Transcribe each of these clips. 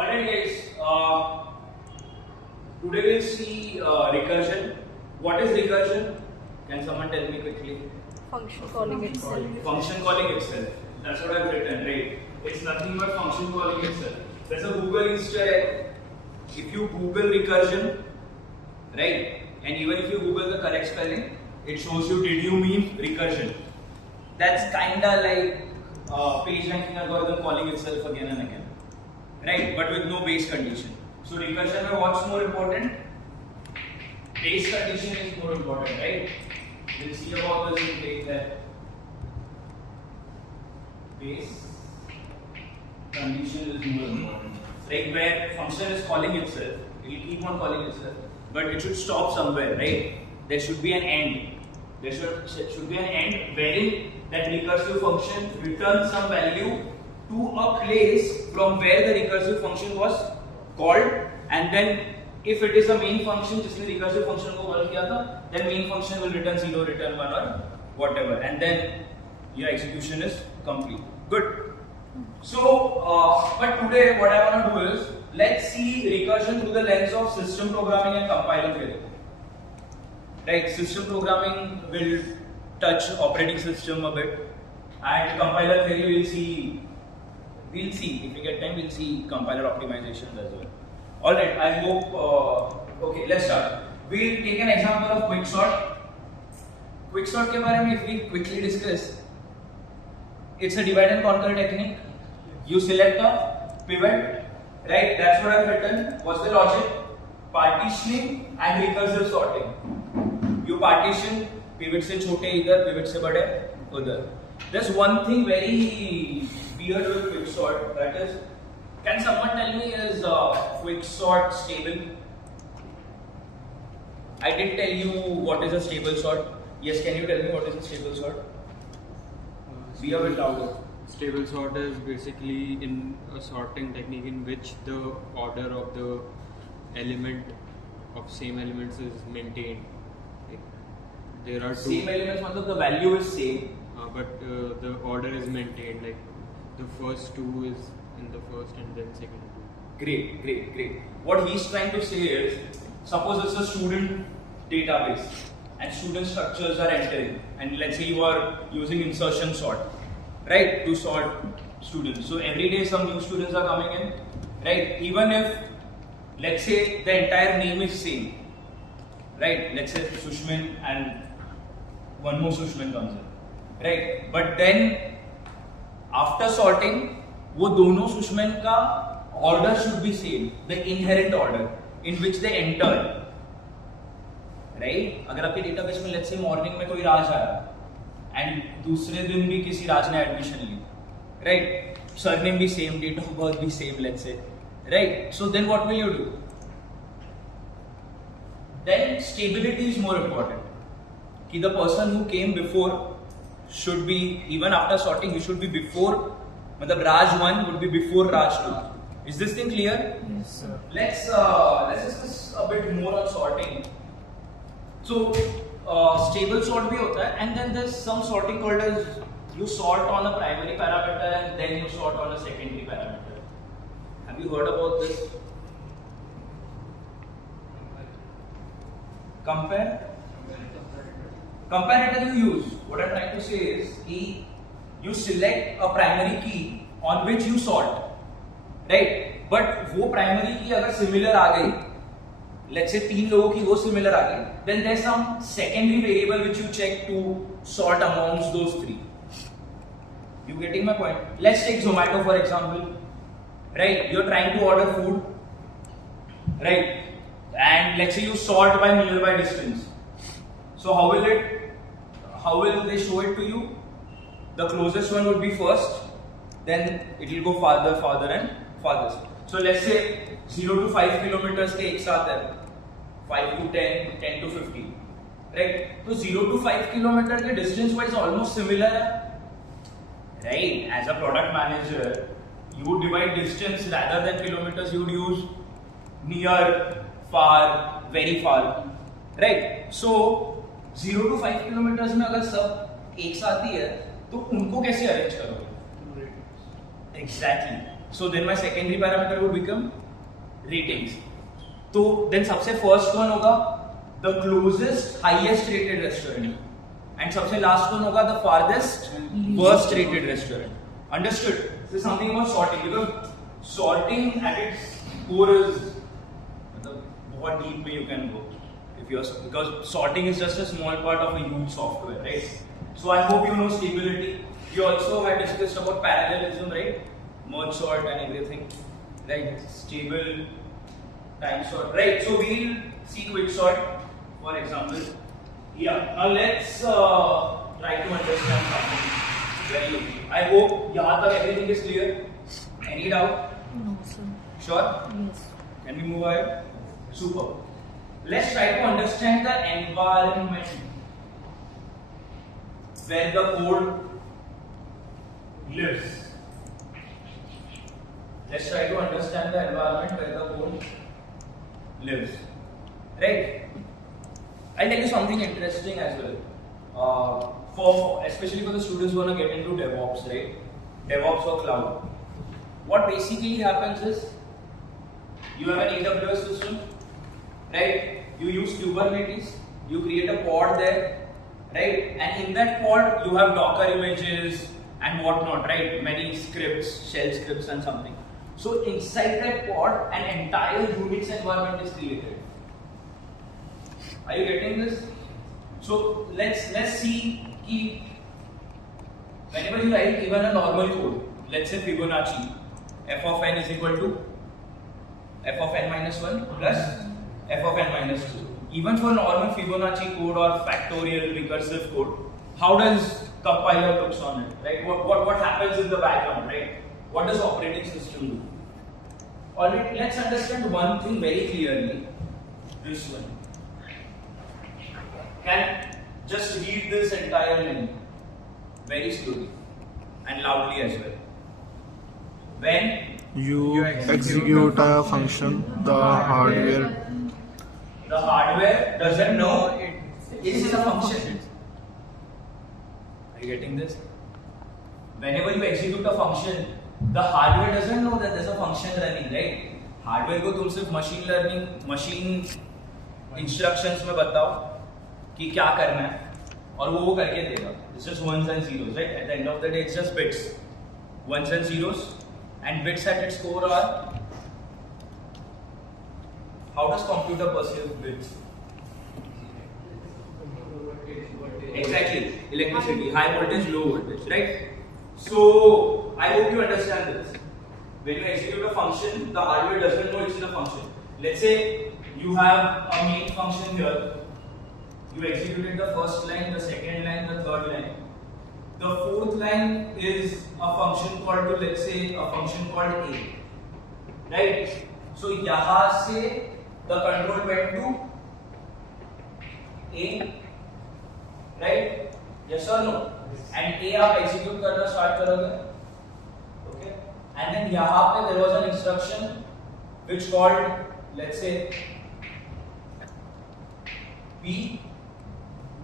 Alright guys, today we'll see recursion. What is recursion? Can someone tell me quickly? Function calling itself. Function calling itself. That's what I've written, right? It's nothing but function calling itself. There's a Google Easter egg. If you Google recursion, right, and even if you Google the correct spelling, it shows you did you mean recursion. That's kinda like page ranking algorithm calling itself again and again, right? But with no base condition. So recursion में what's more important? Base condition is more important, right? We'll see about this in later. Base condition is more important. Like where function is calling itself, it will keep on calling itself, but it should stop somewhere, right? There should be an end. There should be an end wherein that recursive function returns some value to a place from where the recursive function was called, and then if it is a main function जिसने recursive function को call किया था, then main function will return 0, return 1 or whatever, and then your execution is complete. Good. So, but today what I want to do is, let's see recursion through the lens of system programming and compiler theory. Right, system programming will touch operating system a bit, and compiler theory we'll see if we get time, we'll see compiler optimizations as well. Alright, I hope, okay, let's start. We'll take an example of quicksort. Quicksort के बारे में if we quickly discuss, it's a divide and conquer technique. You select a pivot, right? That's what I've written. What's the logic? Partitioning and recursive sorting. You partition, pivot से छोटे इधर, pivot से बड़े उधर. There's one thing very weird with quicksort, that is, can someone tell me is quicksort stable? I did tell you what is a stable sort. Yes, can you tell me what is a stable sort? Be a bit louder. Stable sort is basically in a sorting technique in which the order of the element of same elements is maintained. Like, there are two same elements, मतलब the value is same. But the order is maintained. Like the first two is in the first and then second two. Great. What he's trying to say is, suppose it's a student database and student structures are entering, and let's say you are using insertion sort, right, to sort students. So every day some new students are coming in, right? Even if, let's say, the entire name is same, right? Let's say Sushmin and one more Sushmin comes in, right? But then after sorting, वो दोनों Sushmin का order should be same, the inherent order in which they enter. Right, अगर आपके database में let's say morning में कोई राज आया and दूसरे दिन भी किसी राज ने एडमिशन ली, राइट, सरनेम भी सेम, डेट ऑफ बर्थ भी same, let's say, right, so then what will you do? Then stability is more important कि the person who came before should be, even after sorting he should be before, मतलब Raj 1 would be before Raj 2. Is this thing clear? Yes, sir. Let's discuss a bit more on sorting. So stable sort भी होता है, and then there's some sorting called as you sort on a primary parameter and then you sort on a secondary parameter. Have you heard about this? Comparator you use. What I'm trying to say is you select a primary key on which you sort, right? But वो primary key अगर similar आ गई, let's say 3 लोगों की वो similar आ गई, then there's some secondary variable which you check to sort amongst those 3. You getting my point? Let's take Zomato for example, right? You're trying to order food, right? And let's say you sort by nearby distance. So how will they show it to you? The closest one would be first, then it will go farther and farthest. So let's say 0 to 5 kilometers के एक साथ है, 5 to 10, 10 to 15, right? तो 0 to 5 kilometer के distance wise almost similar है, right? As a product manager, you would divide distance rather than kilometers. You would use near, far, very far, right? So 0 to 5 kilometers में अगर सब एक साथ ही है, तो उनको कैसे अरेंज करोगे? Exactly. So then my secondary parameter would become ratings. So then सबसे first one होगा the closest highest rated restaurant, and सबसे last one होगा the farthest worst rated restaurant. Understood? This is something about sorting, because sorting at its core is बहुत deep में you can go if you're, because sorting is just a small part of a huge software, right? So I hope you know stability. You also had discussed about parallelism, right? Merge sort and everything, right? Stable, time sort, right? So we'll see quick sort, for example. Yeah. Now let's try to understand something very easy. I hope यहाँ तक everything is clear. Any doubt? No, sir. Sure. Yes. Can we move ahead? Super. Let's try to understand the environment where the code lives. Let's try to understand the environment where the code lives. Right? I'll tell you something interesting as well. Especially for the students who want to get into DevOps, right? DevOps or cloud. What basically happens is you have an AWS system, right? You use Kubernetes, you create a pod there, right? And in that pod you have Docker images and whatnot, right? Many scripts, shell scripts and something. So inside that pod, an entire Unix environment is created. Are you getting this? So let's see कि whenever you write even a normal code, let's say Fibonacci, f of n is equal to f of n minus 1 plus f of n minus 2. Even for normal Fibonacci code or factorial recursive code, how does compiler looks on it, right? What happens in the background, right? What does operating system do? Alright, let's understand one thing very clearly. This one. Can just read this entire line very slowly and loudly as well. When you execute a function, the hardware doesn't know it is a function. Are you getting this? Whenever you execute a function, the hardware doesn't know that there's a function running, right? Hardware को तुम सिर्फ machine learning, machine instructions में बताओ कि क्या करना है और वो करके देगा. It's just ones and zeros, right? At the end of the day, it's just bits, ones and zeros, and bits at its core are. How does computer perceive bits? Exactly, electricity, high voltage, low voltage, right? So I hope you understand this. When you execute a function, the hardware doesn't know it's in a function. Let's say you have a main function here. You executed the first line, the second line, the third line. The fourth line is a function called, let's say, a function called A. Right? So यहाँ से the control went to A. Right? Yes or no? And A आप execute करना start करोगे. Okay? And then यहाँ पे there was an instruction which called, let's say, B.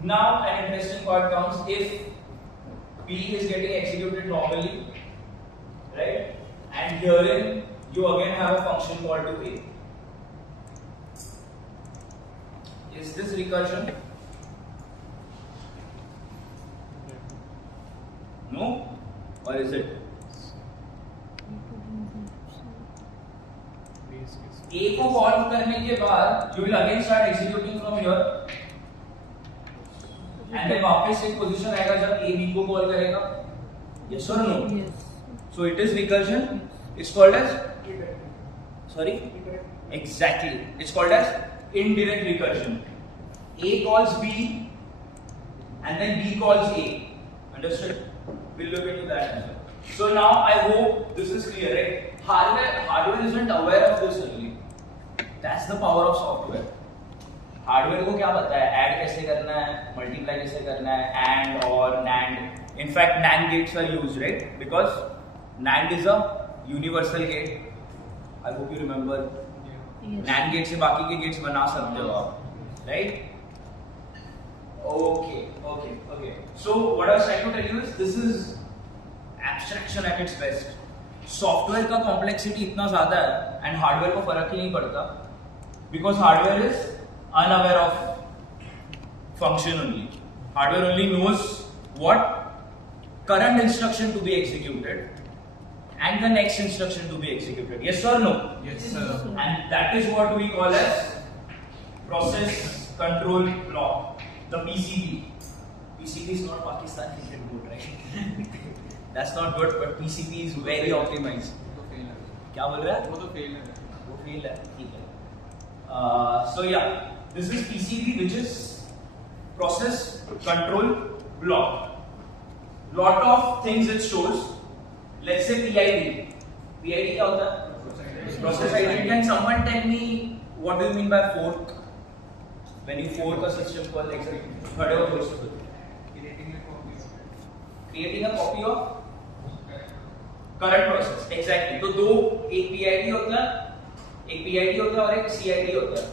Now an interesting part comes if B is getting executed normally, right? And herein you again have a function called to A. Is this recursion? No? Or is it? A को call करने के बाद you will again start executing from here. And then वापस एक position आएगा जब A B को call करेगा. Yes or no? Yes. So it is recursion. It's called as. Sorry. Exactly. It's called as indirect recursion. A calls B, and then B calls A. Understood? We'll look into that as well. So now I hope this is clear, right? Hardware isn't aware of this only. That's the power of software. Hardware को क्या पता है add कैसे करना है, multiply कैसे करना है, एंड और NAND. In fact NAND gates are used, right? Because NAND is a universal gate. I hope you remember. NAND gate से बाकी के गेट्स बना सकते हो आप, राइट? Okay. So what I was trying to tell you is this is abstraction at its best. Software का complexity इतना ज्यादा है एंड हार्डवेयर को फर्क ही नहीं पड़ता, because hardware is unaware of function only. Hardware only knows what current instruction to be executed and the next instruction to be executed. Yes or no? Yes, sir. And that is what we call as process control block, the PCB. PCB is not Pakistan Indian code, right? That's not good, but PCB is very optimized. वो fail है. क्या बोल रहा है? वो तो fail है. वो fail है, ठीक है. So yeah, this is PCB, which is process control block. Lot of things it stores. Let's say PID. PID क्या होता है? Process ID. Can someone tell me what do you mean by fork? When you fork a system call, exactly. Whatever goes to it. Creating a copy of current process. Exactly. तो दो, एक PID होता है, एक PID होता है और एक CID होता है.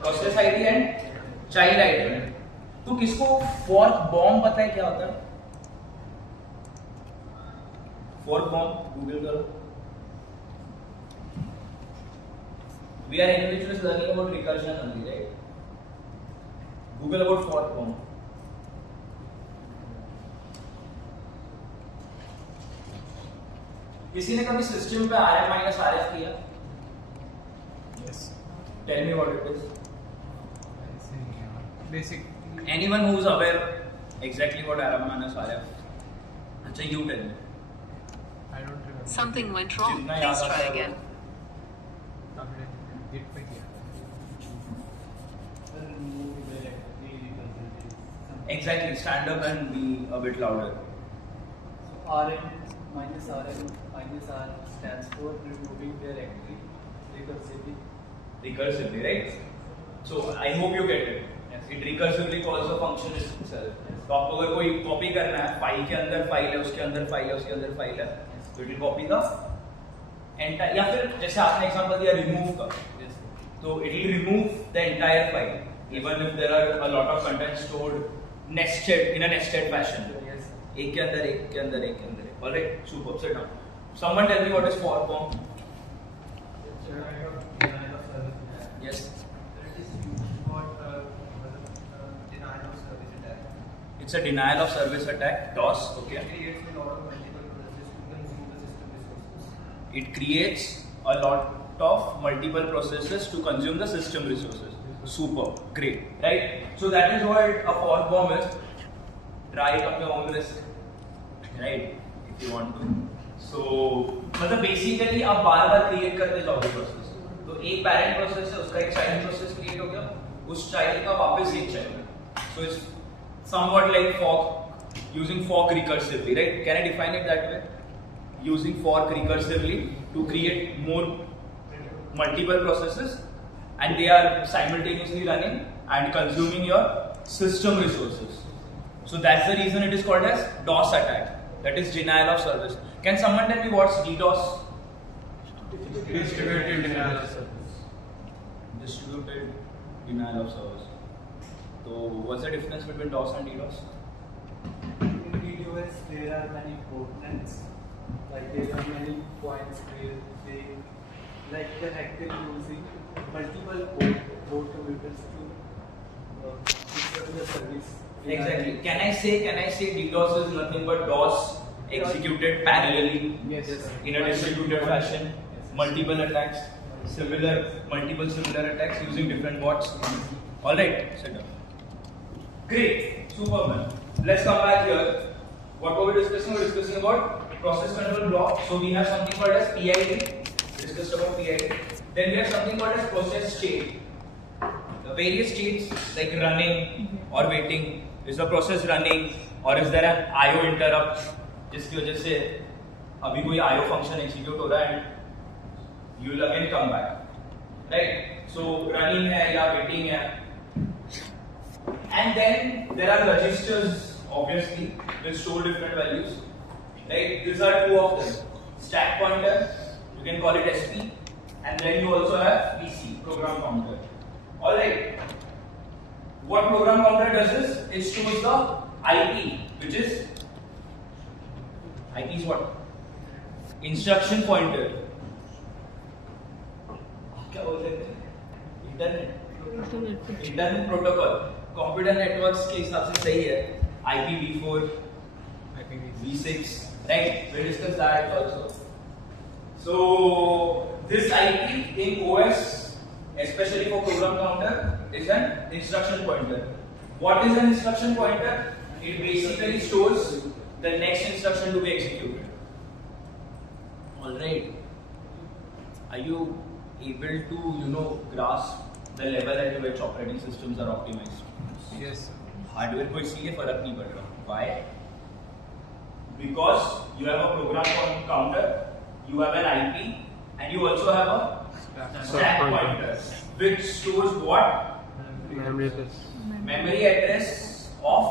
Process ID and child ID. तो किसको फॉर्क बॉम्ब पता है क्या होता है? फॉर्क बॉम्ब गूगल करो. We are individuals learning about recursion only, right? Google about fork bomb. किसी ने कभी सिस्टम पे RM minus RF किया? Yes. Tell me what it is. Basic. Anyone who is aware exactly what RM minus RF? अच्छा, you tell me. I don't remember. Something went wrong. जितना Please याद try आता है again. हमने git पे किया. Exactly. Stand up and be a bit louder. RM minus R stands for removing directly recursively. Recursively, right? So I hope you get it. It recursively calls a function itself. तो आपको अगर कोई copy करना है, file के अंदर file है, उसके अंदर फाइल है, उसके अंदर फाइल है, तो it will copy the entire. या फिर जैसे आपने एग्जांपल दिया रिमूव का, तो it will remove the entire file even if there are a lot of content stored nested in a nested fashion. एक के अंदर एक के अंदर एक के अंदर एक. Alright, super. Sit down. Someone tell me what is fork bomb. Yes. It's a denial of service attack, DOS. Okay. It creates a lot of multiple processes to consume the system resources. Super, great, right? So that is what a fork bomb is. Try it on your own risk, right? If you want to. So, मतलब basically आप बार-बार create करते जाओगे process. तो एक parent process है, उसका एक child process create हो गया, उस child का वापस एक child. So it's somewhat like fork, using fork recursively, right? Can I define it that way? Using fork recursively to create more multiple processes, and they are simultaneously running and consuming your system resources. So that's the reason it is called as DOS attack. That is denial of service. Can someone tell me what's DDoS? Distributed denial of service. Distributed denial of service. So what's the difference between DOS and DDoS? In DDoS, there are many botnets, like there are many points where they, like the hacker using multiple bot computers to disrupt the service. Exactly. Can I say DDoS is nothing but DOS executed parallelly Yes. in a distributed fashion, multiple attacks, multiple similar attacks using different bots. All right, sit down. Great, Superman. Let's come back here. What were we discussing? We're discussing about process control block. So we have something called as PID. We discussed about PID. Then we have something called as process state. The various states like running or waiting. Is the process running or is there an IO interrupt? जिसकी वजह से अभी कोई IO function execute हो रहा है and you will again come back, right? So running है या waiting है. And then there are registers, obviously, which store different values. Right? These are two of them. Stack pointer, you can call it SP, and then you also have PC, program counter. Alright. What program counter does is it stores the IP, which is IP is what? Instruction pointer क्या बोलते हैं internet protocol computer networks के हिसाब से सही है IPv4 V6 right we discussed that also so this IP in OS especially for program counter is an instruction pointer what is an instruction pointer it basically stores the next instruction to be executed all right are you able to grasp the level at which operating systems are optimized yes hardware को इसलिए फर्क नहीं पड़ रहा why because you have a program counter you have an IP and you also have a stack pointer which stores what memory address of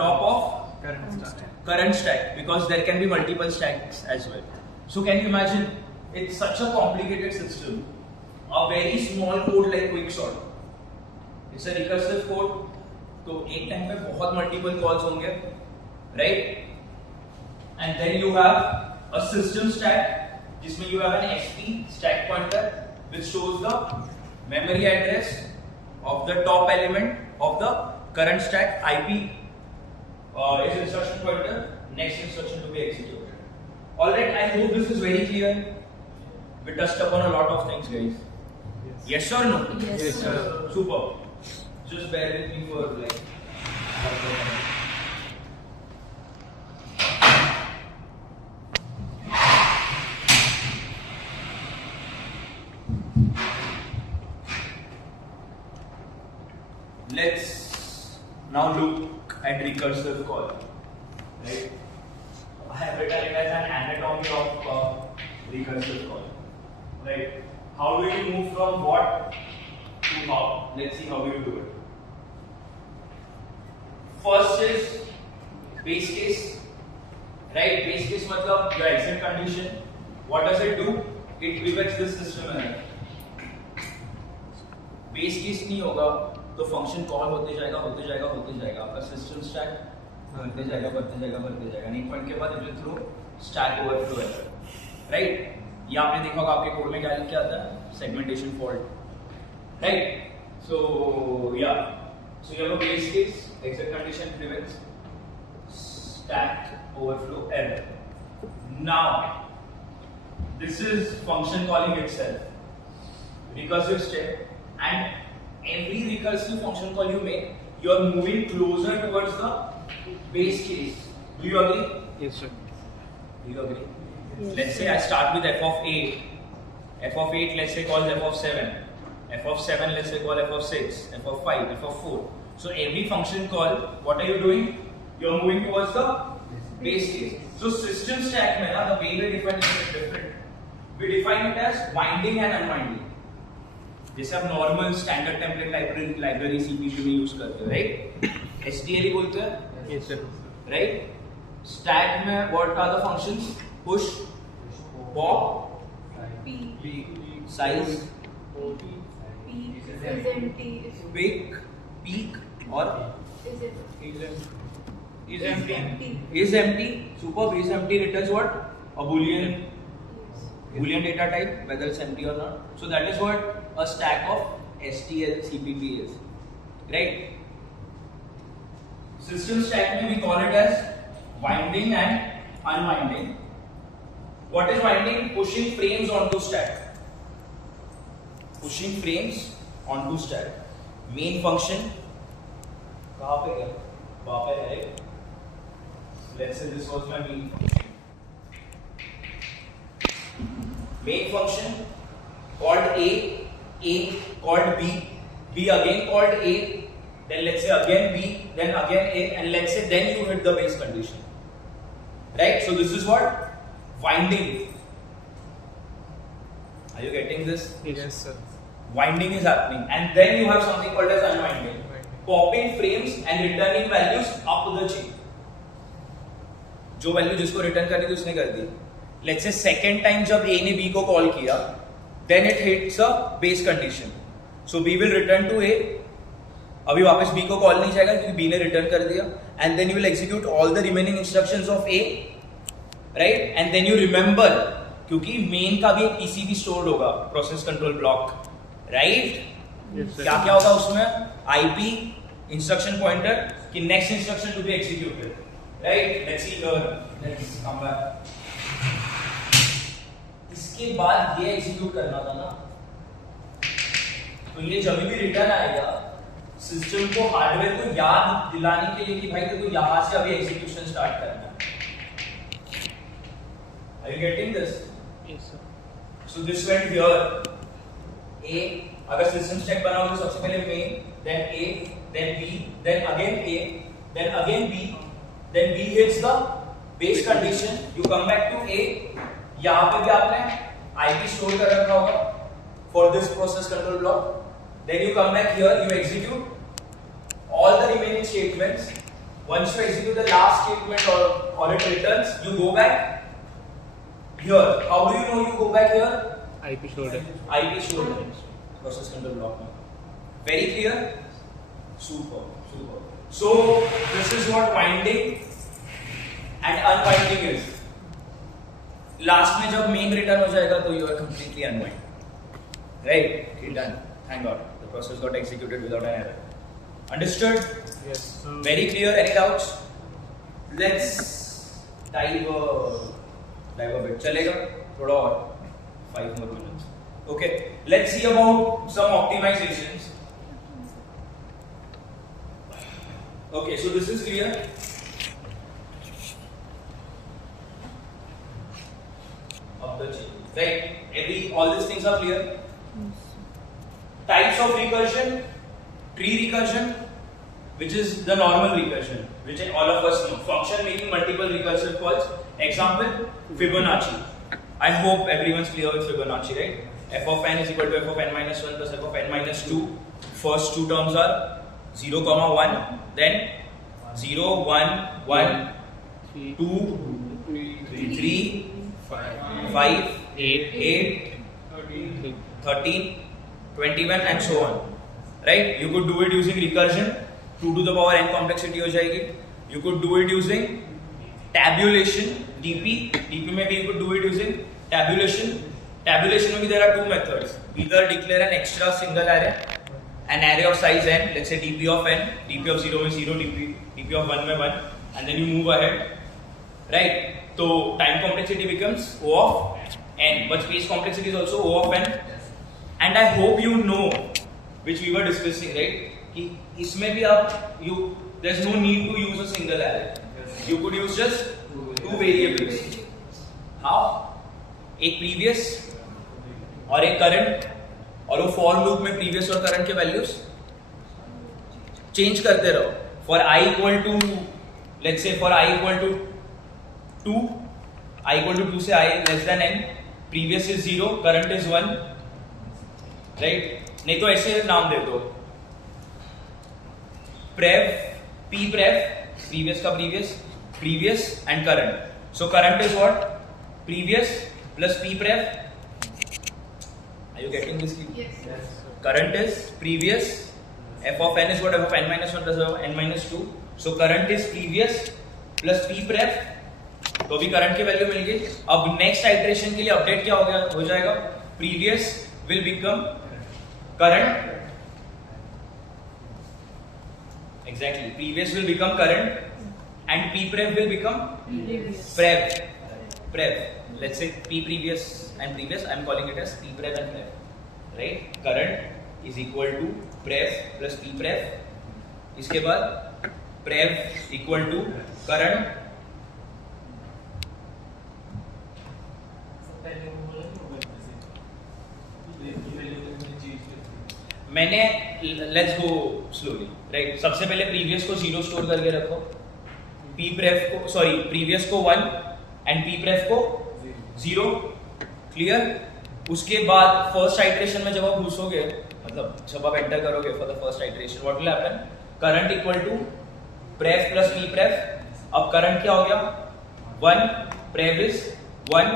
top of current stack because there can be multiple stacks as well so can you imagine it's such a complicated system a very small code like quicksort it's a recursive code तो एक time पे बहुत multiple calls होंगे right and then you have a system stack जिसमें you have an SP stack pointer which shows the memory address of the top element of the current stack IP is instruction pointer next instruction to be executed all right I hope this is very clear we touched upon a lot of things guys yes or no Yes, sir. super just bear with me for like let's now look at recursive call right I have written it as an anatomy of recursive call right how do you move from what to how let's see how you do it first is base case right base case matlab your exit condition what does it do it prevents this system error base case नहीं होगा तो function call होते जाएगा आपका system stack बढ़ते जाएगा नहीं point के बाद it will throw stack overflow error right ये आपने देखा होगा आपके कोड में क्या लिख के आता है सेगमेंटेशन फॉल्ट राइट सो या so you have a base case exit condition prevents stack overflow error now this is function calling itself recursive step and every recursive function call you make you are moving closer towards the base case do you agree Yes, sir. do you agree Yes, let's say I start with f of 8 let's say call f of 7 f of 7 let's say call f of 6 f of 5 f of 4 so every function call what are you doing you are moving towards the base case so system stack mein na the way we define it is different we define it as winding and unwinding जैसे आप normal standard template library CPP में use करते हो right STL ही बोलते हैं Yes, sir. Right stack में what are the functions push pop size pick peek और is empty superb is empty returns what a boolean data type whether it's empty or not so that is what a stack of STL CPP is right system stack we call it as winding and unwinding what is winding pushing frames onto stack main function कहाँ पे है वहाँ पे है let's say this was my main function called A called B again called A then let's say again B then again A and let's say then you hit the base condition right so this is what winding are you getting this Yes, sir. winding is happening and then you have something called as unwinding popping frames and returning values up the chain जो value जिसको return करनी थी उसने कर दी let's say second time जब A ने B को कॉल किया then it hits a base condition so B will return to A अभी वापस बी को कॉल नहीं जाएगा क्योंकि बी ने रिटर्न कर दिया and then you will execute all the remaining instructions of A right, and then you remember, क्योंकि मेन का भी एक पीसीबी स्टोर्ड होगा, प्रोसेस कंट्रोल ब्लॉक, राइट? क्या क्या होगा उसमें? आईपी, इंस्ट्रक्शन पॉइंटर, कि next instruction to be executed, right? Let's see here, let's come back. इसके बाद ये एग्जीक्यूट करना था ना, तो ये जब भी रिटर्न आएगा सिस्टम को, हार्डवेयर को याद दिलाने के लिए कि भाई देखो यहां से अभी एग्जीक्यूशन स्टार्ट करना है। Are you getting this? Yes, sir. So this went here. A, अगर सिस्टम स्टैक बनाओगे तो सबसे पहले main, then A, then B, then again A, then again B, then B hits the base condition. You come back to A. यहाँ पे भी आपने IP store कर रखा होगा for this process control block. Then you come back here, you execute all the remaining statements. Once you execute the last statement or it returns, you go back here. How do you know you go back here? IP shoulder. IP shoulder. Process control block. Very clear? Super, super. So this is what winding and unwinding is. Last में जब main return हो जाएगा तो you are completely unwind. Right? Okay, done. Thank God. The process got executed without an error. Understood? Yes. So Very clear. Any doubts? Let's dive a bit. चलेगा? थोड़ा और. 5 more minutes. Okay. Let's see about some optimizations. Okay. So this is clear. Of the chain. Right? All these things are clear. Types of recursion, tree recursion, which is the normal recursion, which all of us know. Function making multiple recursive calls. Example, Fibonacci. I hope everyone's clear with Fibonacci, right? F of n is equal to f of n minus 1 plus f of n minus 2. First two terms are 0, 1, then 0, 1, 1, 2, 3, 5, 8, 13, 21 and so on, right? You could do it using recursion, 2 to the power n complexity हो जाएगी. You could do it using tabulation, DP में भी you could do it using tabulation. Tabulation में भी there are two methods. Either declare an extra single array, an array of size n, let's say dp of n, dp of 0 में 0, dp of 1 में 1, and then you move ahead, right? So time complexity becomes O of n, but space complexity is also O of n. And I hope you know, which we were discussing, right? कि इसमें भी आप there's no need to use a single array. You could use just two variables. How? एक previous और एक current, और वो for loop में previous और current के values change करते रहो. For I equal to, let's say for I equal to 2, I equal to 2 से I less than n, previous is 0, current is 1. Right? नहीं तो ऐसे नाम दे दो, प्रेव, पी प्रेव, प्रीवियस का previous and current. So current is what? Previous plus P prev. Are you getting this? Current is previous, F of N is what? F of N minus 1 plus F of N minus 2. So current is previous plus P prev. तो अभी current की value मिल गई. अब next iteration के लिए update क्या हो जाएगा? Previous will become current. Exactly. Previous will become current and P prev will become prev. Let's say P previous and previous. I am calling it as P prev and prev. Right? Current is equal to prev plus P prev. इसके बाद prev equal to current. मैंने let's go slowly, right? सबसे पहले previous को 0 store करके रखो, P प्रेफ को previous को 1 एंड पी प्रेफ को 0. क्लियर? उसके बाद फर्स्ट आइटरेशन में जब आप घुसोगे, मतलब जब आप एंटर करोगे for the first iteration, what will happen? Current equal to prev plus P prev. अब करंट क्या हो गया? 1, prev is 1,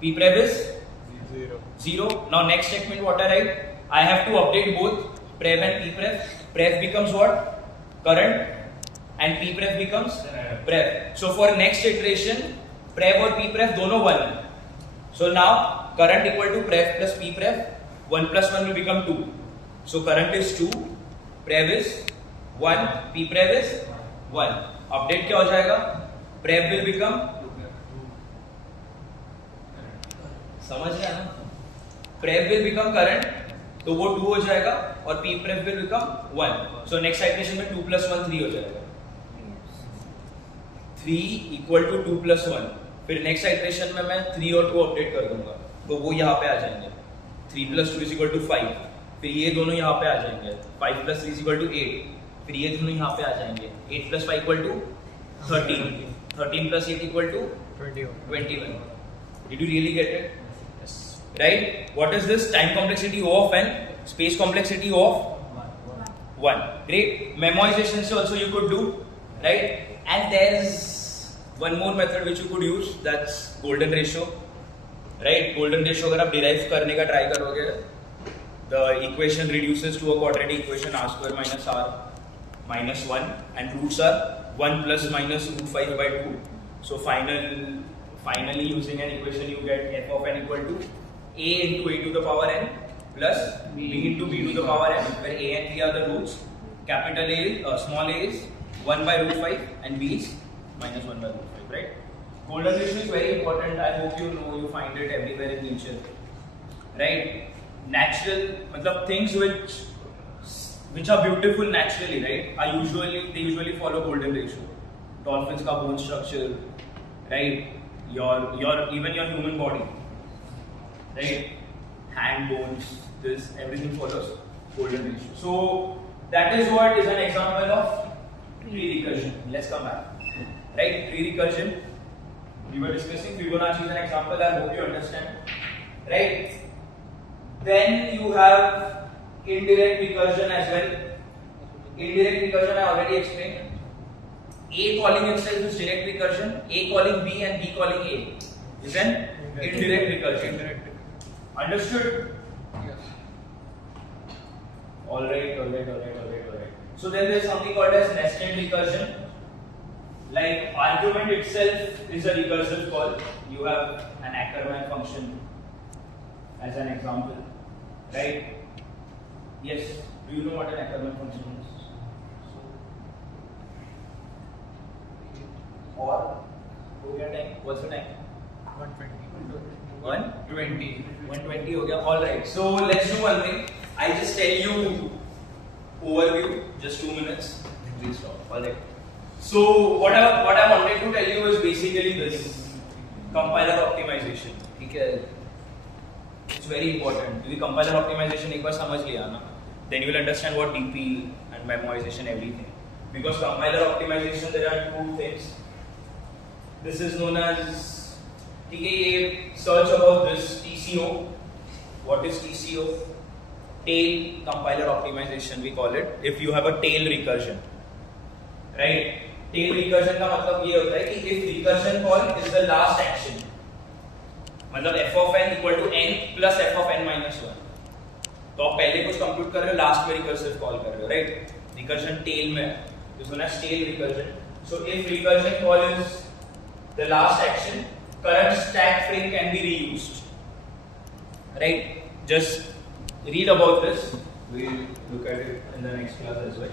P prev is 0. Now next statement what I write? I have to update both prev and p prev. Prev becomes what? Current, and p prev becomes prev. So for next iteration, prev और pprev दोनों 1 है. So now current equal to prev plus pprev, 1 plus 1 will become 2. So current is 2, prev is 1, pprev is 1. Update क्या हो जाएगा? Prev will become, समझ रहे हैं ना? Prev will become current, तो वो 2 हो जाएगा और pprev will become 1. So next iteration में 2 plus 1 3 हो जाएगा. 3 equal to 2 plus 1. फिर नेक्स्ट आइटरेशन में मैं 3 और 2 अपडेट कर दूंगा, तो वो यहाँ पे आ जाएंगे. 3 plus 2 is equal to 5. फिर ये दोनों यहाँ पे आ जाएंगे. 5 plus 3 is equal to 8. फिर ये दोनों यहाँ पे आ जाएंगे. 8 plus 5 equal to 13. 13 plus 8 equal to 21. Did you really get it? Yes. Right? What is this? Time complexity O of n, space complexity O of 1. Great. Memoization se also you could do, right? And there's one more method which you could use, that's golden ratio, right? Golden ratio अगर आप derive करने का try करोगे, the equation reduces to a quadratic equation r square minus r minus 1 and roots are 1 plus minus root 5 by 2. So finally using an equation you get f of n equal to a into a to the power n plus b into b to the power n, where a and b are the roots. Capital A is, small a is 1 by root 5 and b is minus 1 by root 5, right? Golden ratio is very important. I hope you know, you find it everywhere in nature, right? Natural, matlab things which are beautiful naturally, right? They usually follow golden ratio. Dolphins ka bone structure, right? Even your human body, right? Hand bones, this everything follows golden ratio. So that is what is an example of pre-recursion. Let's come back. Right? Pre-recursion. We were discussing Fibonacci is an example. I hope you understand. Right? Then you have indirect recursion as well. Indirect recursion I already explained. A calling itself is direct recursion. A calling B and B calling A is an indirect recursion. Understood? Yes. Alright. So then there is something called as nested recursion. Like argument itself is a recursive call. You have an Ackermann function as an example, right? Yes. Do you know what an Ackermann function is? Or time? What's the time? 120. 120 हो गया. All right. So let's do one thing. I just tell you overview, just 2 minutes. Please stop. All right. So what I wanted to tell you is basically this compiler optimization. Okay. It's very important. If compiler optimization एक बार समझ लिया ना, then you will understand what DP and memoization everything. Because compiler optimization there are 2 things. This is known as search about this TCO. What is TCO? Tail compiler optimization we call it. If you have a tail recursion, right? Tail recursion का मतलब ये होता है कि if recursion call is the last action, मतलब f of n equal to n plus f of n minus 1. तो आप पहले कुछ कंप्यूट कर रहे हो, लास्ट में रिकर्सिव कॉल कर रहे हो, राइट? रिकर्शन टेल में है, this one as tail recursion. So if recursion call is the last action, current stack frame can be reused, right? Just read about this. We'll look at it in the next class as well.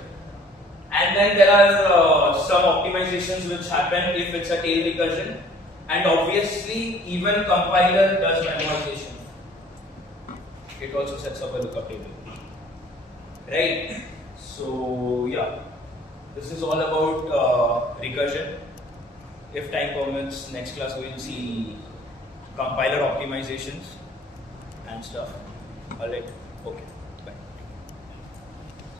And then there are some optimizations which happen if it's a tail recursion, and obviously even compiler does memoization. It also sets up a lookup table, right? So yeah, this is all about recursion. If time permits, next class we will see compiler optimizations and stuff. Alright, okay.